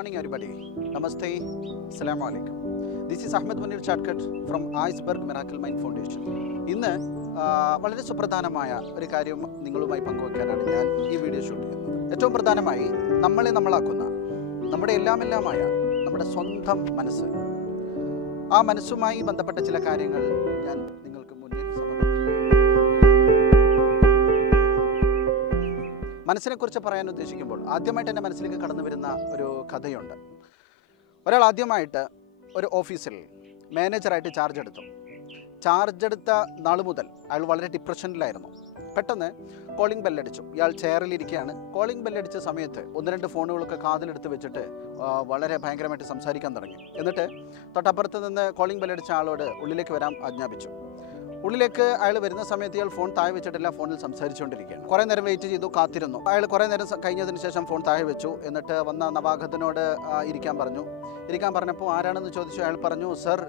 morning, everybody. Namaste. Assalamu alaikum. This is Ahmed Munir Chatkat from Iceberg Miracle Mind Foundation. ഇന്ന് വളരെ സുപ്രധാനമായ ഒരു കാര്യം നിങ്ങളുമായി പങ്കുവെക്കാനാണ് ഞാൻ ഈ വീഡിയോ ഷൂട്ട് ചെയ്യുന്നത്. ഏറ്റവും പ്രധാനമായി നമ്മളെ നമ്മളാക്കുന്ന നമ്മുടെ എല്ലാമായ നമ്മുടെ സ്വന്തം മനസ്സ്, ആ മനസ്സുമായി ബന്ധപ്പെട്ട ചില കാര്യങ്ങൾ ഞാൻ നിങ്ങൾക്ക് മുന്നിൽ സമർപ്പിക്കും. മനസ്സിനെക്കുറിച്ച് പറയാൻ ഉദ്ദേശിക്കുമ്പോൾ ആദ്യമായിട്ട് എൻ്റെ മനസ്സിലേക്ക് കടന്നു വരുന്ന ഒരു കഥയുണ്ട്. ഒരാൾ ആദ്യമായിട്ട് ഒരു ഓഫീസിൽ മാനേജറായിട്ട് ചാർജ് എടുത്ത നാൾ മുതൽ അയാൾ വളരെ ഡിപ്രഷനിലായിരുന്നു. പെട്ടെന്ന് കോളിംഗ് ബെല്ലടിച്ചു. ഇയാൾ ചെയറിലിരിക്കുകയാണ്. കോളിംഗ് ബെല്ലടിച്ച സമയത്ത് ഒന്ന് രണ്ട് ഫോണുകളൊക്കെ കാതിലെടുത്ത് വെച്ചിട്ട് വളരെ ഭയങ്കരമായിട്ട് സംസാരിക്കാൻ തുടങ്ങി. എന്നിട്ട് തൊട്ടപ്പുറത്ത് നിന്ന് കോളിംഗ് ബെല്ലടിച്ച ആളോട് ഉള്ളിലേക്ക് വരാൻ ആജ്ഞാപിച്ചു. ഉള്ളിലേക്ക് അയാൾ വരുന്ന സമയത്ത് ഇയാൾ ഫോൺ താഴെ വെച്ചിട്ടില്ല, ഫോണിൽ സംസാരിച്ചുകൊണ്ടിരിക്കുകയാണ്. കുറേ നേരം വെയിറ്റ് ചെയ്തു, കാത്തിരുന്നു. അയാൾ കുറേ നേരം കഴിഞ്ഞതിന് ശേഷം ഫോൺ താഴെ വെച്ചു. എന്നിട്ട് വന്ന നവാഗതനോട് ഇരിക്കാൻ പറഞ്ഞപ്പോൾ ആരാണെന്ന് ചോദിച്ചു. അയാൾ പറഞ്ഞു, സർ,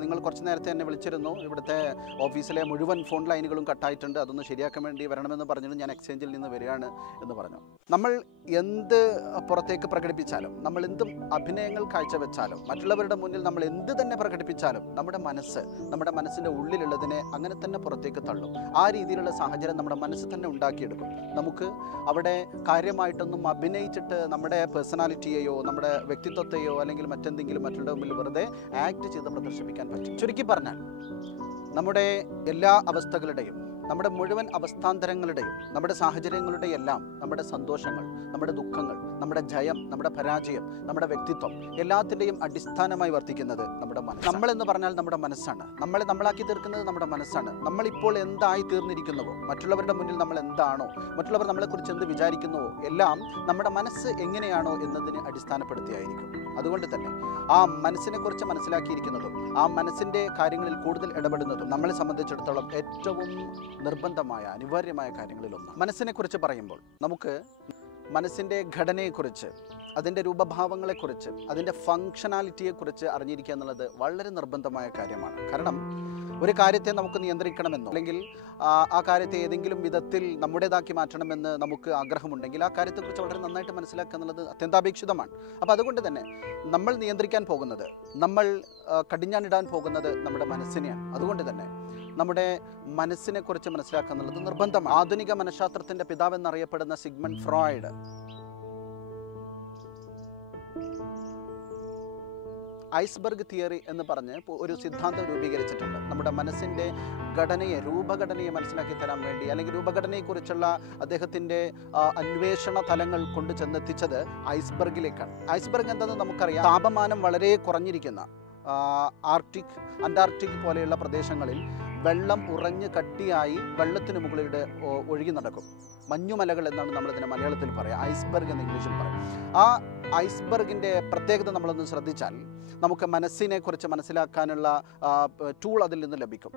നിങ്ങൾ കുറച്ച് നേരത്തെ എന്നെ വിളിച്ചിരുന്നു. ഇവിടുത്തെ ഓഫീസിലെ മുഴുവൻ ഫോൺ ലൈനുകളും കട്ടായിട്ടുണ്ട്, അതൊന്ന് ശരിയാക്കാൻ വേണ്ടി വരണമെന്ന് പറഞ്ഞിട്ട് ഞാൻ എക്സ്ചേഞ്ചിൽ നിന്ന് വരികയാണ് എന്ന് പറഞ്ഞു. നമ്മൾ എന്ത് പുറത്തേക്ക് പ്രകടിപ്പിച്ചാലും, നമ്മൾ എന്തും അഭിനയങ്ങൾ കാഴ്ചവെച്ചാലും, മറ്റുള്ളവരുടെ മുന്നിൽ നമ്മൾ എന്ത് തന്നെ പ്രകടിപ്പിച്ചാലും നമ്മുടെ മനസ്സിൻ്റെ ഉള്ളിലുള്ളതിനെ അങ്ങനെ തന്നെ പുറത്തേക്ക് തള്ളും. ആ രീതിയിലുള്ള സാഹചര്യം നമ്മുടെ മനസ്സ് തന്നെ ഉണ്ടാക്കിയെടുക്കും. നമുക്ക് അവിടെ കാര്യമായിട്ടൊന്നും അഭിനയിച്ചിട്ട് നമ്മുടെ പേഴ്സണാലിറ്റിയെയോ നമ്മുടെ വ്യക്തിത്വത്തെയോ അല്ലെങ്കിൽ മറ്റെന്തെങ്കിലും മറ്റുള്ള മുമ്പിൽ വെറുതെ ആക്ട് ചെയ്ത് പ്രദർശിപ്പിക്കാൻ പറ്റും. ചുരുക്കി പറഞ്ഞാൽ നമ്മുടെ എല്ലാ അവസ്ഥകളുടെയും, നമ്മുടെ മുഴുവൻ അവസ്ഥാന്തരങ്ങളുടെയും, നമ്മുടെ സാഹചര്യങ്ങളുടെ എല്ലാം, നമ്മുടെ സന്തോഷങ്ങൾ, നമ്മുടെ ദുഃഖങ്ങൾ, നമ്മുടെ ജയം, നമ്മുടെ പരാജയം, നമ്മുടെ വ്യക്തിത്വം എല്ലാത്തിൻ്റെയും അടിസ്ഥാനമായി വർത്തിക്കുന്നത് നമ്മുടെ മനസ്സ്. നമ്മളെന്ന് പറഞ്ഞാൽ നമ്മുടെ മനസ്സാണ്. നമ്മളാക്കി തീർക്കുന്നത് നമ്മുടെ മനസ്സാണ്. നമ്മളിപ്പോൾ എന്തായി തീർന്നിരിക്കുന്നുവോ, മറ്റുള്ളവരുടെ മുന്നിൽ നമ്മൾ എന്താണോ, മറ്റുള്ളവർ നമ്മളെക്കുറിച്ച് എന്ത് വിചാരിക്കുന്നുവോ എല്ലാം നമ്മുടെ മനസ്സ് എങ്ങനെയാണോ എന്നതിനെ അടിസ്ഥാനപ്പെടുത്തിയായിരിക്കും. അതുകൊണ്ട് തന്നെ ആ മനസ്സിനെക്കുറിച്ച് മനസ്സിലാക്കിയിരിക്കുന്നതും ആ മനസ്സിൻ്റെ കാര്യങ്ങളിൽ കൂടുതൽ ഇടപെടുന്നതും നമ്മളെ സംബന്ധിച്ചിടത്തോളം ഏറ്റവും നിർബന്ധമായ അനിവാര്യമായ കാര്യങ്ങളിലൊന്നാണ്. മനസ്സിനെക്കുറിച്ച് പറയുമ്പോൾ നമുക്ക് മനസ്സിൻ്റെ ഘടനയെക്കുറിച്ച്, അതിൻ്റെ രൂപഭാവങ്ങളെക്കുറിച്ച്, അതിൻ്റെ ഫങ്ഷനാലിറ്റിയെക്കുറിച്ച് അറിഞ്ഞിരിക്കുക എന്നുള്ളത് വളരെ നിർബന്ധമായ കാര്യമാണ്. കാരണം ഒരു കാര്യത്തെ നമുക്ക് നിയന്ത്രിക്കണമെന്നോ അല്ലെങ്കിൽ ആ കാര്യത്തെ ഏതെങ്കിലും വിധത്തിൽ നമ്മുടേതാക്കി മാറ്റണമെന്ന് നമുക്ക് ആഗ്രഹമുണ്ടെങ്കിൽ ആ കാര്യത്തെക്കുറിച്ച് വളരെ നന്നായിട്ട് മനസ്സിലാക്കുക എന്നുള്ളത് അത്യന്താപേക്ഷിതമാണ്. അപ്പോൾ അതുകൊണ്ട് തന്നെ നമ്മൾ നിയന്ത്രിക്കാൻ പോകുന്നത്, നമ്മൾ കടിഞ്ഞാണിടാൻ പോകുന്നത് നമ്മുടെ മനസ്സിനെയാണ്. അതുകൊണ്ട് തന്നെ നമ്മുടെ മനസ്സിനെക്കുറിച്ച് മനസ്സിലാക്കുക എന്നുള്ളത് നിർബന്ധമാണ്. ആധുനിക മനഃശാസ്ത്രത്തിൻ്റെ പിതാവെന്നറിയപ്പെടുന്ന സിഗ്മണ്ട് ഫ്രോയിഡ് ഐസ്ബർഗ് തിയറി എന്ന് പറഞ്ഞ് ഒരു സിദ്ധാന്തം രൂപീകരിച്ചിട്ടുണ്ട്. നമ്മുടെ മനസ്സിൻ്റെ രൂപഘടനയെ മനസ്സിലാക്കി തരാൻ വേണ്ടി, അല്ലെങ്കിൽ രൂപഘടനയെക്കുറിച്ചുള്ള അദ്ദേഹത്തിൻ്റെ അന്വേഷണ തലങ്ങൾ കൊണ്ട് ചെന്നെത്തിച്ചത് ഐസ്ബർഗിലേക്കാണ്. ഐസ്ബർഗ് എന്താണെന്ന് നമുക്കറിയാം. താപമാനം വളരെ കുറഞ്ഞിരിക്കുന്ന അന്റാർട്ടിക് പോലെയുള്ള പ്രദേശങ്ങളിൽ വെള്ളം ഉറഞ്ഞ് കട്ടിയായി വെള്ളത്തിന് മുകളിലൂടെ ഒഴുകി നടക്കും. മഞ്ഞുമലകൾ എന്നാണ് നമ്മളിതിനെ മലയാളത്തിൽ പറയുക, ഐസ്ബർഗ് എന്ന് ഇംഗ്ലീഷിൽ പറയും. ആ ഐസ്ബർഗിൻ്റെ പ്രത്യേകത നമ്മളൊന്ന് ശ്രദ്ധിച്ചാൽ നമുക്ക് മനസ്സിനെ കുറിച്ച് മനസ്സിലാക്കാനുള്ള ടൂൾ അതിൽ നിന്ന് ലഭിക്കും.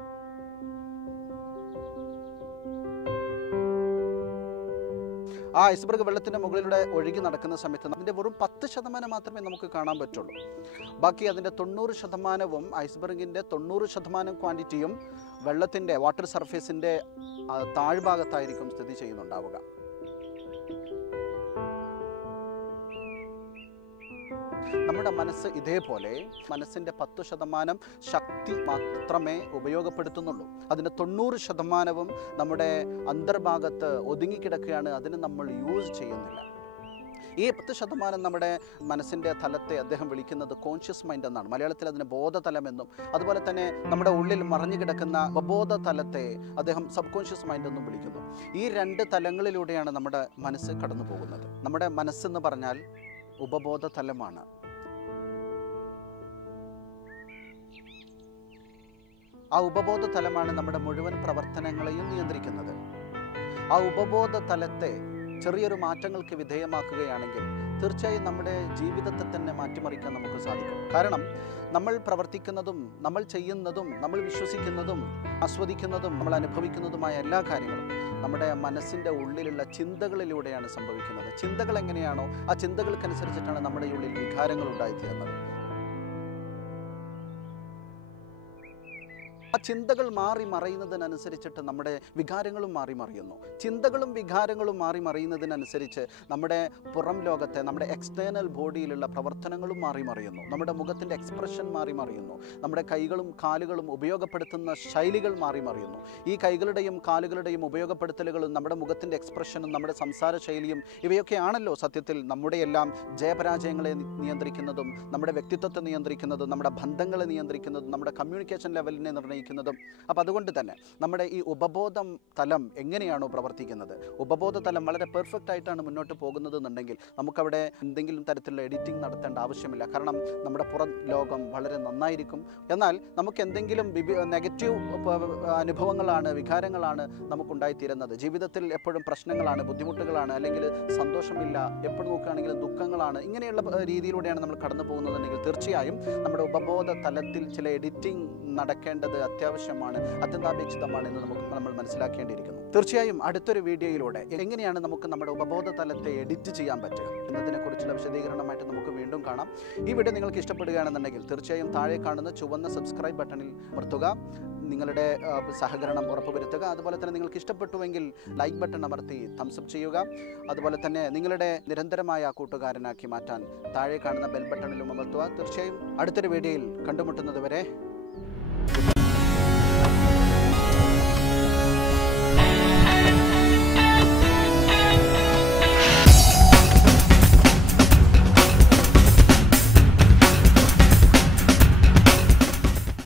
ആ ഐസ്ബർഗ് വെള്ളത്തിൻ്റെ മുകളിലൂടെ ഒഴുകി നടക്കുന്ന സമയത്ത് അതിൻ്റെ വെറും 10% മാത്രമേ നമുക്ക് കാണാൻ പറ്റുള്ളൂ. ബാക്കി അതിൻ്റെ 90%വും ഐസ്ബർഗിൻ്റെ 90% ക്വാണ്ടിറ്റിയും വെള്ളത്തിൻ്റെ വാട്ടർ സർഫേസിൻ്റെ താഴ്ഭാഗത്തായിരിക്കും സ്ഥിതി ചെയ്യുന്നുണ്ടാവുക. നമ്മുടെ മനസ്സ് ഇതേപോലെ മനസ്സിൻ്റെ 10% ശക്തി മാത്രമേ ഉപയോഗപ്പെടുത്തുന്നുള്ളൂ. അതിൻ്റെ 90%വും നമ്മുടെ അന്തർഭാഗത്ത് ഒതുങ്ങിക്കിടക്കുകയാണ്. അതിന് നമ്മൾ യൂസ് ചെയ്യുന്നില്ല. ഈ 10% നമ്മുടെ മനസ്സിൻ്റെ തലത്തെ അദ്ദേഹം വിളിക്കുന്നത് കോൺഷ്യസ് മൈൻഡ് എന്നാണ്. മലയാളത്തിൽ അതിന് ബോധതലമെന്നും, അതുപോലെ തന്നെ നമ്മുടെ ഉള്ളിൽ മറഞ്ഞു കിടക്കുന്ന ഉപബോധ തലത്തെ അദ്ദേഹം സബ് കോൺഷ്യസ് മൈൻഡ് എന്നും വിളിക്കുന്നു. ഈ 2 തലങ്ങളിലൂടെയാണ് നമ്മുടെ മനസ്സ് കടന്നു പോകുന്നത്. നമ്മുടെ മനസ്സെന്ന് പറഞ്ഞാൽ ഉപബോധ തലമാണ്. ആ ഉപബോധ തലമാണ് നമ്മുടെ മുഴുവൻ പ്രവർത്തനങ്ങളെയും നിയന്ത്രിക്കുന്നത്. ആ ഉപബോധ തലത്തെ ചെറിയൊരു മാറ്റങ്ങൾക്ക് വിധേയമാക്കുകയാണെങ്കിൽ തീർച്ചയായും നമ്മുടെ ജീവിതത്തെ തന്നെ മാറ്റിമറിക്കാൻ നമുക്ക് സാധിക്കും. കാരണം നമ്മൾ പ്രവർത്തിക്കുന്നതും നമ്മൾ ചെയ്യുന്നതും നമ്മൾ വിശ്വസിക്കുന്നതും ആസ്വദിക്കുന്നതും നമ്മൾ അനുഭവിക്കുന്നതുമായ എല്ലാ കാര്യങ്ങളും നമ്മുടെ മനസ്സിൻ്റെ ഉള്ളിലുള്ള ചിന്തകളിലൂടെയാണ് സംഭവിക്കുന്നത്. ചിന്തകൾ എങ്ങനെയാണോ ആ ചിന്തകൾക്കനുസരിച്ചിട്ടാണ് നമ്മുടെ ഉള്ളിൽ വികാരങ്ങൾ ഉണ്ടായിത്തീരുന്നത്. ആ ചിന്തകൾ മാറി മറയുന്നതിനനുസരിച്ചിട്ട് നമ്മുടെ വികാരങ്ങളും മാറി മറിയുന്നു. ചിന്തകളും വികാരങ്ങളും മാറി മറിയുന്നതിനനുസരിച്ച് നമ്മുടെ പുറം ലോകത്തെ, നമ്മുടെ എക്സ്റ്റേണൽ ബോഡിയിലുള്ള പ്രവർത്തനങ്ങളും മാറി മറിയുന്നു. നമ്മുടെ മുഖത്തിൻ്റെ എക്സ്പ്രഷൻ മാറി മറിയുന്നു. നമ്മുടെ കൈകളും കാലുകളും ഉപയോഗപ്പെടുത്തുന്ന ശൈലികൾ മാറി മറിയുന്നു. ഈ കൈകളുടെയും കാലുകളുടെയും ഉപയോഗപ്പെടുത്തലുകളും നമ്മുടെ മുഖത്തിൻ്റെ എക്സ്പ്രഷനും നമ്മുടെ സംസാര ശൈലിയും ഇവയൊക്കെയാണല്ലോ സത്യത്തിൽ നമ്മുടെ എല്ലാം ജയപരാജയങ്ങളെ നിയന്ത്രിക്കുന്നതും, നമ്മുടെ വ്യക്തിത്വത്തെ നിയന്ത്രിക്കുന്നതും, നമ്മുടെ ബന്ധങ്ങളെ നിയന്ത്രിക്കുന്നതും, നമ്മുടെ കമ്മ്യൂണിക്കേഷൻ ലെവലിനെ നിർണ്ണയിക്കുന്നതും. അപ്പോൾ അതുകൊണ്ട് തന്നെ നമ്മുടെ ഈ ഉപബോധം തലം എങ്ങനെയാണോ പ്രവർത്തിക്കുന്നത്, ഉപബോധ തലം വളരെ പെർഫെക്റ്റ് ആയിട്ടാണ് മുന്നോട്ട് പോകുന്നതെന്നുണ്ടെങ്കിൽ നമുക്കവിടെ എന്തെങ്കിലും തരത്തിലുള്ള എഡിറ്റിംഗ് നടത്തേണ്ട ആവശ്യമില്ല. കാരണം നമ്മുടെ പുറം ലോകം വളരെ നന്നായിരിക്കും. എന്നാൽ നമുക്ക് എന്തെങ്കിലും നെഗറ്റീവ് അനുഭവങ്ങളാണ്, വികാരങ്ങളാണ് നമുക്കുണ്ടായിത്തീരുന്നത്. ജീവിതത്തിൽ എപ്പോഴും പ്രശ്നങ്ങളാണ്, ബുദ്ധിമുട്ടുകളാണ്, അല്ലെങ്കിൽ സന്തോഷമില്ല, എപ്പോഴും നോക്കുകയാണെങ്കിലും ദുഃഖങ്ങളാണ്. ഇങ്ങനെയുള്ള രീതിയിലൂടെയാണ് നമ്മൾ കടന്നു പോകുന്നതെന്നുണ്ടെങ്കിൽ തീർച്ചയായും നമ്മുടെ ഉപബോധ തലത്തിൽ ചില എഡിറ്റിംഗ് നടക്കേണ്ടത് അത്യാവശ്യമാണ്, അത്യന്താപേക്ഷിതമാണ് എന്ന് നമ്മൾ മനസ്സിലാക്കേണ്ടിയിരിക്കുന്നു. തീർച്ചയായും അടുത്തൊരു വീഡിയോയിലൂടെ എങ്ങനെയാണ് നമുക്ക് നമ്മുടെ ഉപബോധ തലത്തെ എഡിറ്റ് ചെയ്യാൻ പറ്റുക എന്നതിനെക്കുറിച്ചുള്ള വിശദീകരണമായിട്ട് നമുക്ക് വീണ്ടും കാണാം. ഈ വീഡിയോ നിങ്ങൾക്ക് ഇഷ്ടപ്പെടുകയാണെന്നുണ്ടെങ്കിൽ തീർച്ചയായും താഴെ കാണുന്ന ചുവന്ന സബ്സ്ക്രൈബ് ബട്ടണിൽ അമർത്തുക, നിങ്ങളുടെ സഹകരണം ഉറപ്പുവരുത്തുക. അതുപോലെ തന്നെ നിങ്ങൾക്ക് ഇഷ്ടപ്പെട്ടുവെങ്കിൽ ലൈക്ക് ബട്ടൺ അമർത്തി തംസപ്പ് ചെയ്യുക. അതുപോലെ തന്നെ നിങ്ങളുടെ നിരന്തരമായ കൂട്ടുകാരനാക്കി മാറ്റാൻ താഴെ കാണുന്ന ബെൽ ബട്ടണിലും അമർത്തുക. തീർച്ചയായും അടുത്തൊരു വീഡിയോയിൽ കണ്ടുമുട്ടുന്നത് വരെ